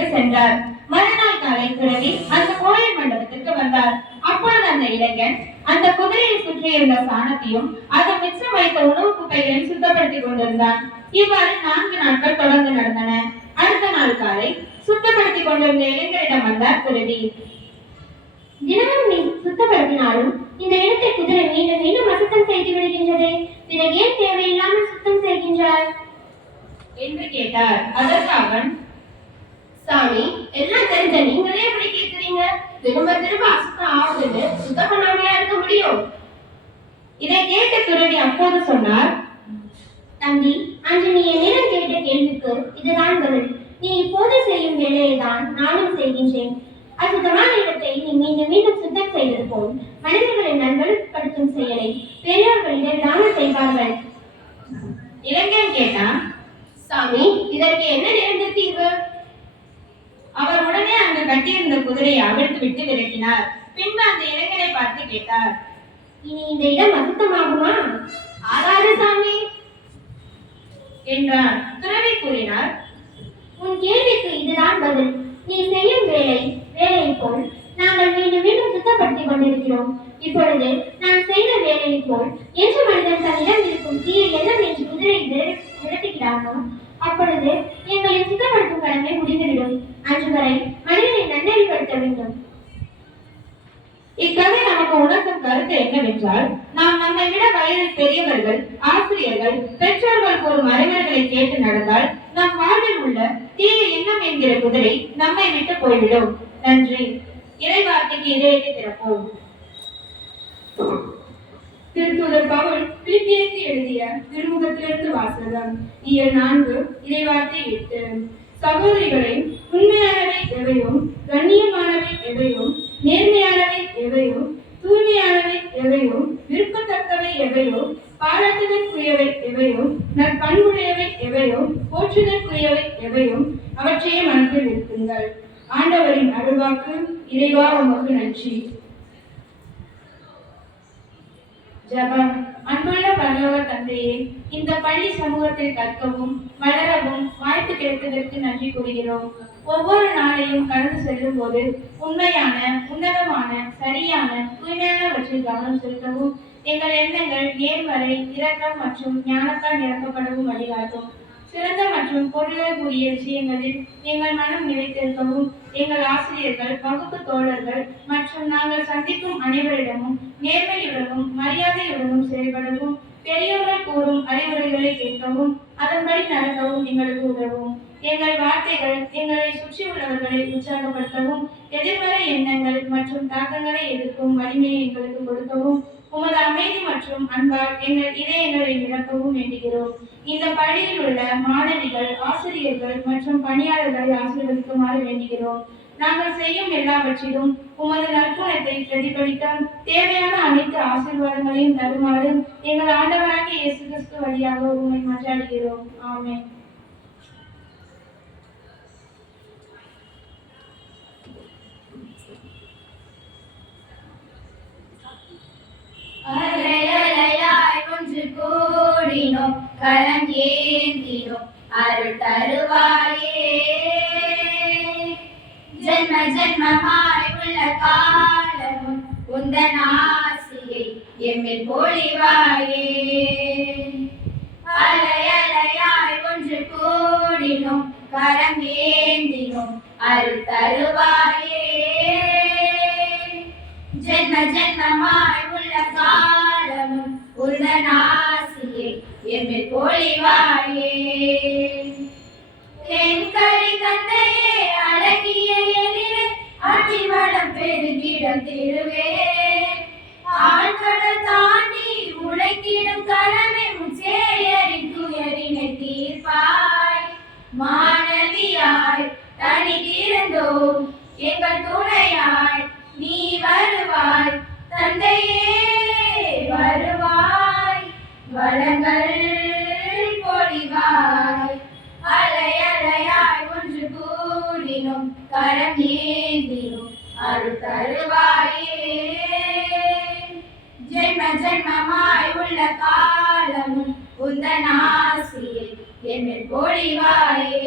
மண்டபத்திற்கு சென்றார். மறுநாள் காலை துறவி அந்த கோயில் மண்டபத்திற்கு வந்தார். அப்பொழுது அந்த இளைஞன் அந்த குதிரையை சுற்றி இருந்த சாணத்தையும் அது மிச்சம் வைத்த உணவு குப்பைகளையும் சுத்தப்படுத்திக் கொண்டிருந்தான். இவ்வாறு 4 நாட்கள் தொடர்ந்து நடந்தன. அடுத்த நாள் காலை சுத்தப்படுத்திக் கொண்டிருந்த இளைஞரிடம் வந்தார் துறவி. தினமும் நீ சுத்தப்படுத்தினாலும் இந்த இடத்தை குதிரை மீண்டும் மீண்டும் அசுத்தம் செய்து விடுகின்றது. பிறகு ஏன் தேவையில்லாமல் சுத்தம் செய்கின்றாய் என்று கேட்டார். அதற்கு அவன், சாமி, எல்லாம் தெரிஞ்ச நீங்களே எப்படி கேட்கிறீங்க? திரும்ப திரும்ப அசுத்தம் ஆகுதுன்னு சுத்தம் பண்ணாமையா இருக்க முடியும்? இதை கேட்ட துறவி அப்போது சொன்னார், தம்பி, அன்று நீ என்னிடம் கேட்ட கேள்விக்கு இதுதான் பதில். நீ இப்போது செய்யும் வேலையை தான் நானும் செய்கின்றேன். அசுத்தமான இடத்தை நீ மீண்டும் மீண்டும் சுத்தம் செய்வது போல் மனிதர்களை நல்வழிப்படுத்தும் செயலை பெரியவர்கள் இடைவிடாமல் செய்வார்கள். இளைஞன் கேட்டான், சாமி, இதற்கு என்ன நிரந்தீர்கள்? அவர் உடனே அங்கு கட்டியிருந்த குதிரையை அவிழ்த்து விட்டு விரட்டினார். பின்பு அந்த இளைஞனை பார்த்து கேட்டார், இனி இந்த இடம் அசுத்தமாகுமா? ஆகாது சாமி என்றார். துறவி கூறினார், உன் கேள்விக்கு இதுதான் பதில். நீ செய்யும் வேலையை போல் நாங்கள் மீண்டும் மீண்டும் சுத்தப்படுத்திக் கொண்டிருக்கிறோம். இப்பொழுது நான் செய்த வேலையை போல் என்று மனிதன் தன்னிடம் இருக்கும் தீய எண்ணம் என்று குதிரையை விரட்டுகிறானோ அப்பொழுது எங்களின் சுத்தப்படுத்தும் கடமை முடிந்துவிடும். அன்று வரை மனிதனை நன்னறிப்படுத்த வேண்டும். இக்கதை நமக்கு உணர்த்தும் கருத்து என்னவென்றால், நாம் நம்மை விட வயதில் பெரியவர்கள், ஆசிரியர்கள், பெற்றோர்கள் கூறும் அறிவுரைகளை கேட்டு நடந்தால் நம் வாழ்வில் உள்ள தீய எண்ணம் என்கிற குதிரை நம்மை விட்டு போய்விடும். நன்றி. இறைவார்த்தைக்கு இதயத்தை திறப்போம். திருத்தூதர் பவுல் பிலிப்பியருக்கு எழுதிய திருமுகத்திலிருந்து வாசகம். இயல் 4, இறைவார்த்தை 8. சகோதரிகளை, உண்மையானவை எவையும், கண்ணியமானவை எவையும், நேர்மையானவை எவையும், தூய்மையானவை எவையும், விருப்பத்தக்கவை எவையோ, பாராட்டுதற்குரியவை எவையும், நற்பண்புடையவை எவையும், போற்றுதற்குரியவை எவையும், அவற்றையே மனத்தில் இருக்குங்கள். ஆண்டவரின் அருள்வாக்கு. இறைவா, உமக்கு நன்றி. ஜெபம். அன்புள்ள பரலோக தந்தையே, இந்த பள்ளி சமூகத்தில் கற்கவும் வளரவும் வாய்ப்பு கிடைத்ததற்கு நன்றி கூறுகிறோம். ஒவ்வொரு நாளையும் கடந்து செல்லும் போது உண்மையான, உன்னதமான, சரியான, தூய்மையானவற்றில் கவனம் செலுத்தவும் எங்கள் எண்ணங்கள் நேர்மறை, இரக்கம் மற்றும் ஞானத்தால் நிரப்பப்படவும் வழிகாட்டும். சிறந்த மற்றும் பொருளுக்குரிய விஷயங்களில் எங்கள் மனம் நிலைத்திருக்கவும் எங்கள் ஆசிரியர்கள், வகுப்பு தோழர்கள் மற்றும் நாங்கள் சந்திக்கும் அனைவரிடமும் நேர்மையுடனும் மரியாதையுடனும் செயல்படவும் பெரியவர்கள் கூறும் அறிவுரைகளை கேட்கவும் அதன்படி நடக்கவும் எங்களுக்கு உதவும். எங்கள் வார்த்தைகள் எங்களை சுற்றி உள்ளவர்களை உற்சாகப்படுத்தவும் எதிர்மறை எண்ணங்கள் மற்றும் தாக்கங்களை எதிர்க்கும் வலிமையை எங்களுக்கு கொடுக்கவும் உமது அமைதி மற்றும் அன்பால் எங்கள் இதயங்களை நிரப்பவும் வேண்டுகிறோம். இந்த பள்ளியில் உள்ள மாணவிகள், ஆசிரியர்கள் மற்றும் பணியாளர்களை ஆசீர்வதிக்குமாறு வேண்டுகிறோம். நாங்கள் செய்யும் எல்லாவற்றிலும் உமது நற்குணத்தை பிரதிபலிக்க தேவையான அனைத்து ஆசீர்வாதங்களையும் தருமாறு எங்கள் ஆண்டவராகிய இயேசு கிறிஸ்து வழியாக உம்மை மன்றாடுகிறோம். ஆமென். அலையலையாய் ஒன்று கூடினோம், கரம் ஏந்தினோம், அருள் தருவாயே. ஜென்ம ஜென்மமாய் உள்ள காலமும் உந்தன் ஆசியை எம்மில் பொழிவாயே. அலையலையாய் ஒன்று கூடினோம், கரம் ஏந்தினோம், அருள் தருவாயே. ஜென்ம ஜென்மமாய் உள்ள காலமும் உந்தன் ஆசியை எம்மில் பொழிவாயே. தென்கரை தந்தையே, அழகிய எழிலே, ஆட்சி வளம் பெருகிடம் திருவே, ஆழ்கடல் தாண்டி உழைத்திடும் கரமே, முச்சேயரின் துயரினை தீர்ப்பாய். மாணவியாய் தனித்திருந்தோம், எங்கள் துணையாய் நீ வருவாய். தந்தையே வருவாய், வளங்கள் பொழிவாய். அலையலையாய் ஒன்று கூடினோம், கரம் ஏந்தினோம், அருள் தருவாயே. ஜென்ம ஜென்மமாய் உள்ள காலமும் உந்தன் ஆசியை எம்மில் பொழிவாயே.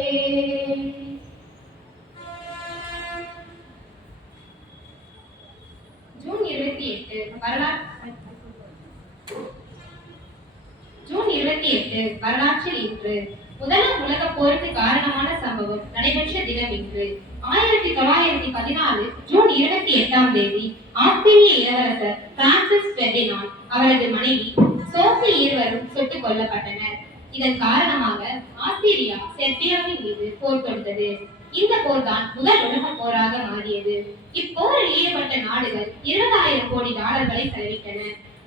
ஒன்று. முதலாம் உலகப் போருக்கு காரணமான சம்பவம் நடைபெற்ற தினம் இன்று. 1914 ஜூன் 28ஆம் தேதி ஆஸ்திரிய இளவரசர் பிரான்சிஸ் பெர்டினாண்ட் அவரது மனைவி சோஃபி இருவரும் சுட்டுக் கொல்லப்பட்டனர். இதன் காரணமாக ஆஸ்திரியா செர்பியாவின் மீது போர் தொடுத்தது. இந்த போர்தான் முதல் உலகப் போராக மாறியது. இப்போரில் ஈடுபட்ட நாடுகள் 20,000 கோடி டாலர்களை செலவிட்டன.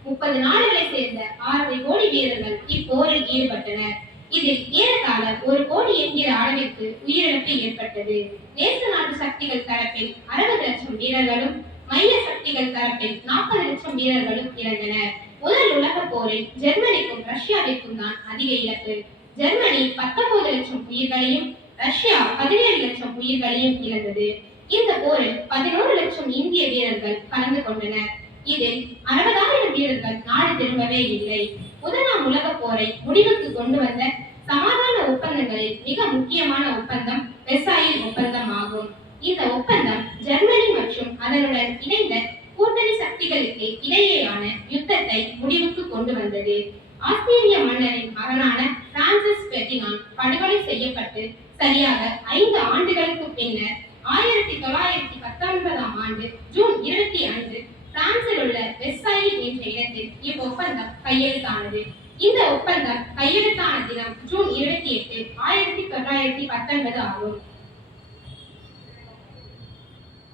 30 நாடுகளை சேர்ந்த 6 கோடி வீரர்கள் இப்போரில் ஈடுபட்டனர். இதில் ஏறத்தாழ 1 கோடி என்கிற அளவிற்கு உயிரிழப்பு ஏற்பட்டது. நேச நாட்டு சக்திகள் தரப்பில் 60 லட்சம் வீரர்களும் மைய சக்திகள் தரப்பில் 40 லட்சம் வீரர்களும் இறந்தனர். முதல் உலக போரில் ஜெர்மனிக்கும் ரஷ்யாவிற்கும் தான் அதிக இழப்பு. ஜெர்மனி 19 லட்சம் உயிர்களையும் ரஷ்யா 17 லட்சம் உயிர்களையும் இழந்தது. இந்த போரில் 11 லட்சம் இந்திய வீரர்கள் கலந்து கொண்டனர். இதில் 60,000 வீரர்கள் நாடு திரும்பவே இல்லை. முதலாம் உலக போரை முடிவுக்கு கொண்டு வந்த சமாதான ஒப்பந்தங்களில் மிக முக்கியமான ஒப்பந்தம் வெர்சாயில் ஒப்பந்தம் ஆகும். இந்த ஒப்பந்தம் ஜெர்மனி மற்றும் அதனுடன் இணைந்த கூட்டணி சக்திகளுக்கு இடையேயான யுத்தத்தை முடிவுக்கு கொண்டு வந்தது. ஆஸ்திரிய மன்னரின் மகனான பிரான்சிஸ் பெர்டினாண்ட் படுகொலை செய்யப்பட்டு சரியாக 5 ஆண்டுகளுக்கு பின்னர் 1919ஆம் ஆண்டு ஜூன் 25 பிரான்சில் உள்ள வெர்சாயில் என்ற இடத்தில் இவ்வொப்பந்தம் கையெழுத்தானது. இந்த ஒப்பந்தம் கையெழுத்தான தினம் ஜூன் 28, 1919 ஆகும்.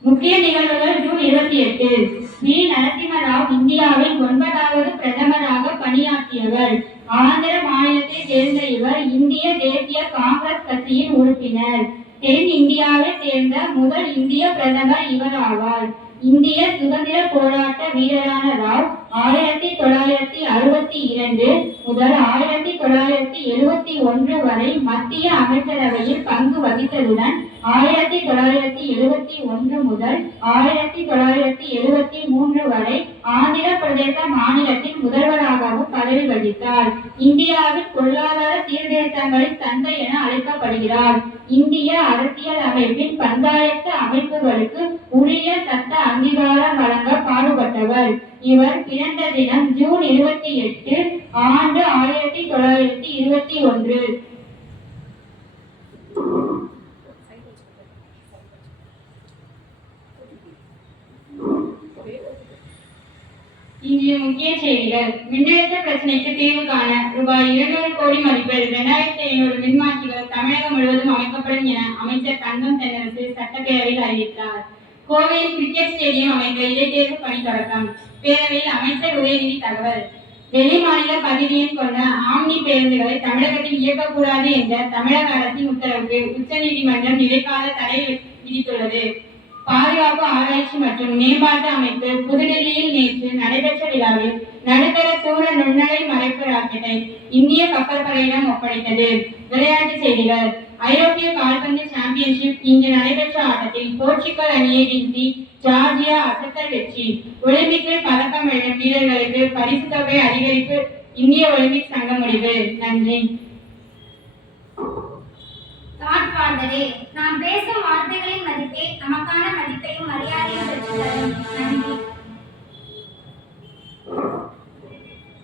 முக்கிய நிகழ்வுகள் ஜூன் 28. வி. நரசிம்ம ராவ் இந்தியாவில் 9வது பிரதமராக பணியாற்றியவர். ஆந்திர மாநிலத்தை சேர்ந்த இவர் இந்திய தேசிய காங்கிரஸ் கட்சியின் உறுப்பினர். தென் இந்தியாவை சேர்ந்த முதல் இந்திய பிரதமர் இவர் ஆவார். இந்திய சுதந்திர போராட்ட வீரரான ராவ் 1962 முதல் 1971 வரை மத்திய அமைச்சரவையில் பங்கு வகித்ததுடன் 1971 முதல் 1973 வரை ஆந்திர பிரதேச மாநிலத்தின் முதல்வராகவும் பதவி வகித்தார். இந்தியாவின் பொருளாதார சீர்திருத்தங்களின் தந்தை என அழைக்கப்படுகிறார். இந்திய அரசியல் அமைப்பின் பஞ்சாயத்து அமைப்புகளுக்கு உரிய சட்ட அங்கீகாரம் வழங்க பாடுபட்டவர். இவர் பிறந்த தினம் ஜூன் 28, ஆண்டு 1921. இன்றைய முக்கிய செய்திகள். மின்னழுத்த பிரச்சனைக்கு தீர்வு காண ரூபாய் 200 கோடி மதிப்பில் 2500 மின்மாற்றிகள் தமிழகம் முழுவதும் அமைக்கப்படும் என அமைச்சர் தங்கம் தென்னரசு சட்டப்பேரவையில் அறிவித்தார். கோவையில் கிரிக்கெட் ஸ்டேடியம் அமைக்க இடைத்தேர்வு பணி தொடக்கம். பேரவையில் அமைச்சர் உதயநிதி தகவல். வெளி மாநில பதிவு கொண்ட ஆம்னி பேருந்துகளை தமிழகத்தில் இயக்கக்கூடாது என்ற தமிழக அரசின் உத்தரவுக்கு உச்சநீதிமன்றம் இடைக்கால தடை விதித்துள்ளது. பாதுகாப்பு ஆராய்ச்சி மற்றும் மேம்பாட்டு அமைப்பு புதுடெல்லியில் நேற்று நடைபெற்ற விழாவில் நடுத்தர தூர நுண்ணலை மறைப்பு ராக்கெட்டை இந்திய கப்பற்படையிடம் ஒப்படைத்தது. விளையாட்டுச் செய்திகள். ஐரோப்பிய கால்பந்து சாம்பியன்ஷிப் இன்று நடைபெற்ற ஆட்டத்தில் போர்ச்சுகல் அணியை வீழ்த்தி ஜார்ஜியா அசத்தல் வெற்றி. ஒலிம்பிக்கில் பதக்கம் வெல்லும் வீரர்களுக்கு பரிசு தொகை அதிகரிப்பு இந்திய ஒலிம்பிக் சங்கம் முடிவு. நன்றி. காட்பார்டரே, நாம் பேசும் வார்த்தைகளின் மதிப்பே நமக்கான மதிப்பையும் மரியாதையும் பெற்றுத்தரும். நன்றி.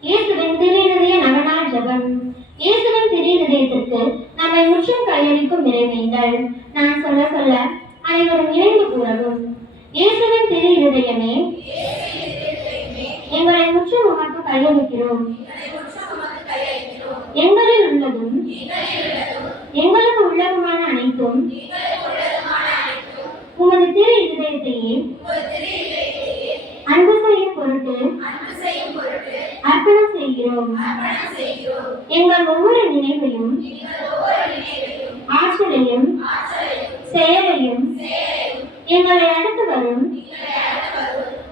இயேசுவின் திருஇருதய நவநாள் ஜெபம். இயேசுவின் திருஇருதயத்திற்கு நம்மை முற்றும் கையளிக்கும் நிறைவேங்கள். நான் சொல்ல சொல்ல அனைவரும் இணைந்து கூறவும். இயேசுவின் திருஇருதயமே, எங்களை முற்றும் உமக்கு கையளிக்கிறோம். எங்களில் உள்ளதும் எங்களுக்கு உள்ளதுமான அனைத்தும் உமது திரு இருதயத்தையே அன்பு செய்யும் பொருட்டு அர்ப்பணம் செய்கிறோம். எங்கள் ஒவ்வொரு நினைவையும் ஆற்றலையும் செயலையும் எங்களை அடுத்து வரும்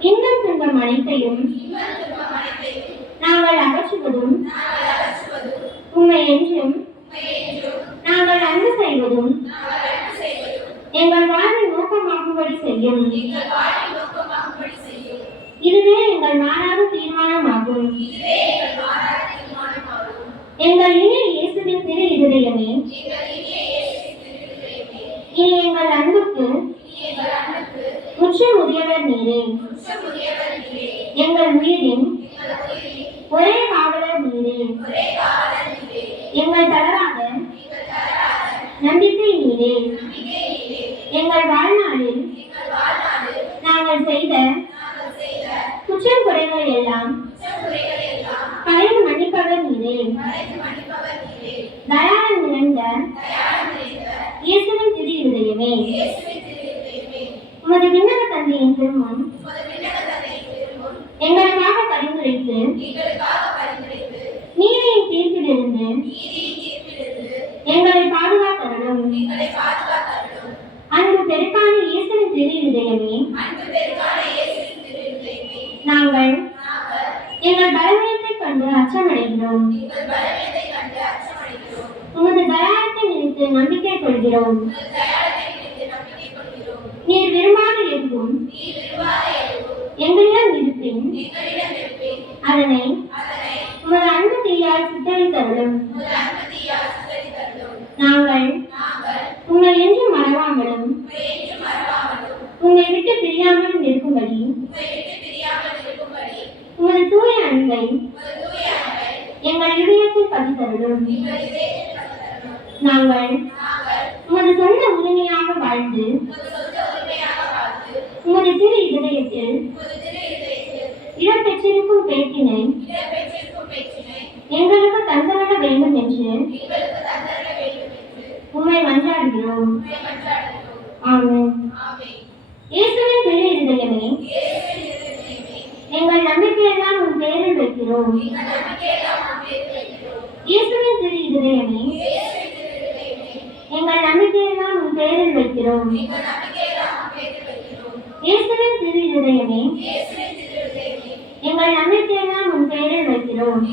இன்பம் துன்பம் அனைத்தையும் நாங்கள் அகற்றுவதும் உண்மை என்றும் நாங்கள் அன்பு செய்வதும் எங்கள் வாழ்வின் நோக்கமாகும்படி செய்யும். இதுவே எங்கள் மாறாத தீர்மானமாகும். எங்கள் இனிய இயேசுவின் திரு இருதயமே, இனி எங்கள் அன்புக்கு முற்றும் உரியவர் நீரே. எங்கள் உயிரின் ஒரே காவலர் நீரே. எங்கள் தளராத நம்பிக்கையிலே எங்கள் வாழ்நாளில் நாங்கள் செய்த குற்றம் குறைகளை எல்லாம் கலைந்து மன்னிப்பவர் நீரே. தயாளம் நிறைந்த இயேசுவின் திரு இருதயமே, உமது விண்ணக தந்தையின் திருமுன் எங்களுக்காக பரிந்துரைத்து நீதியின் தீர்ப்பிலிருந்து எங்களை பாதுகாத்தருளும். அன்பு பெருக்கான இயேசுவின் திரு இருதயமே, நாங்கள் எங்கள் பலவீனத்தைக் கண்டு அச்சமடைகிறோம். உமது தயாளத்தை நினைத்து நம்பிக்கை கொள்கிறோம். நீர் விரும்பாத எதுவும் எங்களிடம் இருப்பின் அதனை உமது அன்பு தீயால் சுட்டரித்தருளும். நாங்கள் உம்மை என்றும் மறவாமலும் உம்மை விட்டு பிரியாமலும் இருக்கும்படி உமது தூய அன்பை எங்கள் இதயத்தில் பதித்தருளும். நாங்கள் உமது சொந்த உரிமையாக வாழ்ந்து உமது திரு இதயத்தில் இடம்பெற்றிருக்கும் பேச்சினை எங்களுக்கு தந்தரட வேண்டும் என்று உம்மை மன்றாடுகிறோம். ஆமென். இயேசுவின் திரு இருதயமே, எங்கள் நம்பிக்கையெல்லாம் உன் பேரில் வைக்கிறோம். இயேசுவின் திரு இருதயமே, எங்கள் நம்பிக்கையெல்லாம் உன் பேரில் வைக்கிறோம். இயேசுவின் திரு இருதயமே, எங்கள் நம்பிக்கையெல்லாம் உன் பேரில் வைக்கிறோம்.